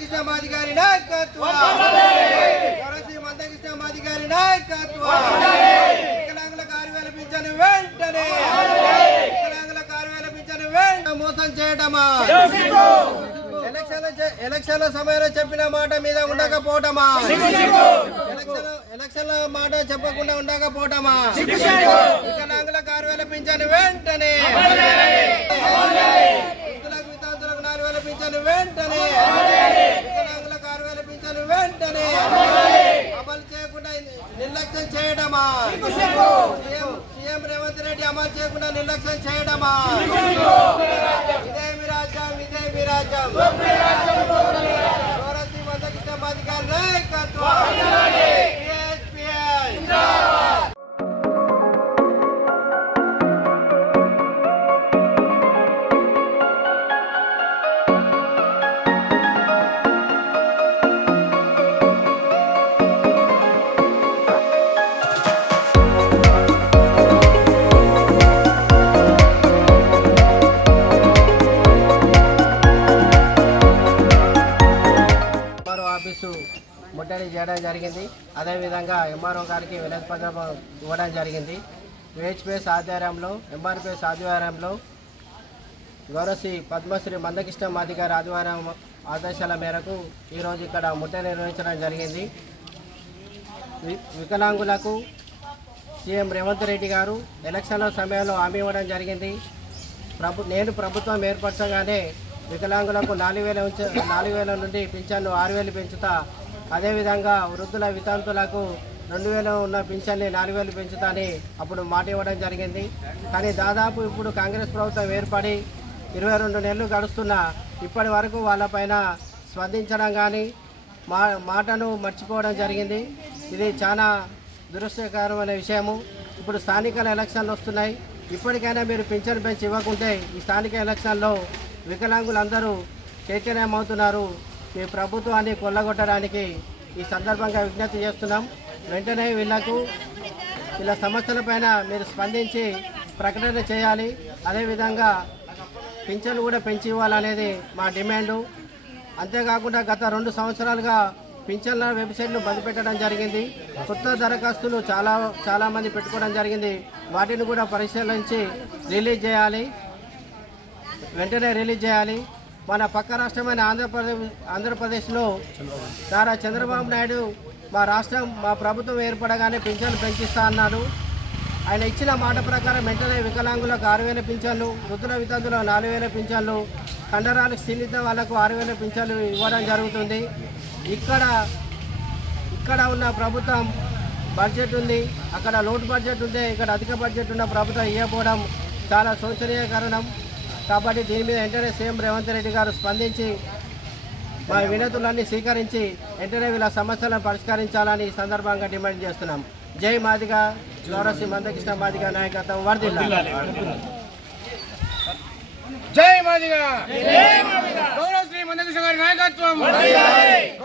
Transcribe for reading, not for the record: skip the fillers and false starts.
మందకృష్ణ మాదిగారి నాయకత్వం గౌరవశ్రీ మందకృష్ణ మాదిగారి నాయకత్వం వికలాంగులకు 6,000 పింఛను వెంటనే వికలాంగులకు 6,000 పింఛను వెంటనే మోసం చేయటమా ఎలక్షన్ల సమయంలో చెప్పిన మాట మీద ఉండకపోవటమా ఎలక్షన్ల మాట చెప్పకుండా ఉండకపోవటమా వికలాంగులకు 6,000 పింఛను వెంటనే వితంతులకు 4,000 పింఛను వెంటనే వికలాంగులకు 6,000 పింఛను వెంటనే అమలు చేయకుండా నిర్లక్ష్యం చేయడమా సీఎం రేవంత్ రెడ్డి అమలు చేయకుండా నిర్లక్ష్యం చేయడమా ఇదే మీ రాజ్యం ఇదే మీ రాజ్యం గౌరవశ్రీ మందకృష్ణ మాదిగారి నాయకత్వం ఆఫీసు ముట్టడి చేయడం జరిగింది. అదేవిధంగా ఎంఆర్ఓ గారికి వినతి పత్రం ఇవ్వడం జరిగింది. విహెచ్పిఎస్ ఆధ్వర్యంలో ఎంఆర్పిఎస్ ఆధ్వర్యంలో గౌరవశ్రీ పద్మశ్రీ మందకృష్ణ మాదిగారి ఆదేశాల మేరకు ఈరోజు ఇక్కడ ముట్టడి నిర్వహించడం జరిగింది. వికలాంగులకు సీఎం రేవంత్ రెడ్డి గారు ఎలక్షన్ల సమయంలో హామీ ఇవ్వడం జరిగింది. నేను ప్రభుత్వం ఏర్పరచగానే వికలాంగులకు 4,000 నుండి పింఛన్ను 6,000 పెంచుతా, అదేవిధంగా వృద్ధుల వితంతులకు 2,000 ఉన్న పింఛన్ని 4,000 పెంచుతా అని అప్పుడు మాట ఇవ్వడం జరిగింది. కానీ దాదాపు ఇప్పుడు కాంగ్రెస్ ప్రభుత్వం ఏర్పడి 22 నెలలు గడుస్తున్నా ఇప్పటి వరకు వాళ్ళపైన స్పందించడం కానీ మాటను మర్చిపోవడం జరిగింది. ఇది చాలా దురదృష్టకరమైన విషయము. ఇప్పుడు స్థానిక ఎలక్షన్లు వస్తున్నాయి. ఇప్పటికైనా మీరు పింఛన్ పెంచి ఇవ్వకుంటే ఈ స్థానిక ఎలక్షన్లో వికలాంగులందరూ చైతన్యమవుతున్నారు. మీ ప్రభుత్వాన్ని కొల్లగొట్టడానికి ఈ సందర్భంగా విజ్ఞప్తి చేస్తున్నాం. వెంటనే వీళ్ళ సమస్యలపైన మీరు స్పందించి ప్రకటన చేయాలి. అదేవిధంగా పింఛన్లు కూడా పెంచి ఇవ్వాలనేది మా డిమాండు. అంతేకాకుండా గత 2 సంవత్సరాలుగా పింఛన్ల వెబ్సైట్ను బంద్ పెట్టడం జరిగింది. కొత్త దరఖాస్తులు చాలామంది పెట్టుకోవడం జరిగింది. వాటిని కూడా పరిశీలించి రిలీజ్ చేయాలి, వెంటనే రిలీజ్ చేయాలి. మన పక్క రాష్ట్రమైన ఆంధ్రప్రదేశ్లో నారా చంద్రబాబు నాయుడు మా ప్రభుత్వం ఏర్పడగానే పింఛన్లు పెంచిస్తా అన్నాడు. ఆయన ఇచ్చిన మాట ప్రకారం వెంటనే వికలాంగులకు 6,000 పింఛన్లు, వృద్ధుల వితంతులకు 4,000 పింఛన్లు, కండరాలకు స్థిమిత వాళ్లకు 6,000 పింఛన్లు ఇవ్వడం జరుగుతుంది. ఇక్కడ ఉన్న ప్రభుత్వం బడ్జెట్ ఉంది, అక్కడ లోటు బడ్జెట్ ఉంది, ఇక్కడ అధిక బడ్జెట్ ఉన్న ప్రభుత్వం ఇవ్వకపోవడం చాలా శోచనీయకరణం. కాబట్టి దీని మీద వెంటనే సీఎం రేవంత్ రెడ్డి గారు స్పందించి మా వినతులన్నీ స్వీకరించి వెంటనే వీళ్ళ సమస్యలను పరిష్కరించాలని ఈ సందర్భంగా డిమాండ్ చేస్తున్నాం. జై మాదిగా, గౌరవశ్రీ మందకృష్ణ మాదిగా నాయకత్వం వర్ధిల్లాలి. జై మాదిగా, గౌరవశ్రీ మందకృష్ణ గారి నాయకత్వం.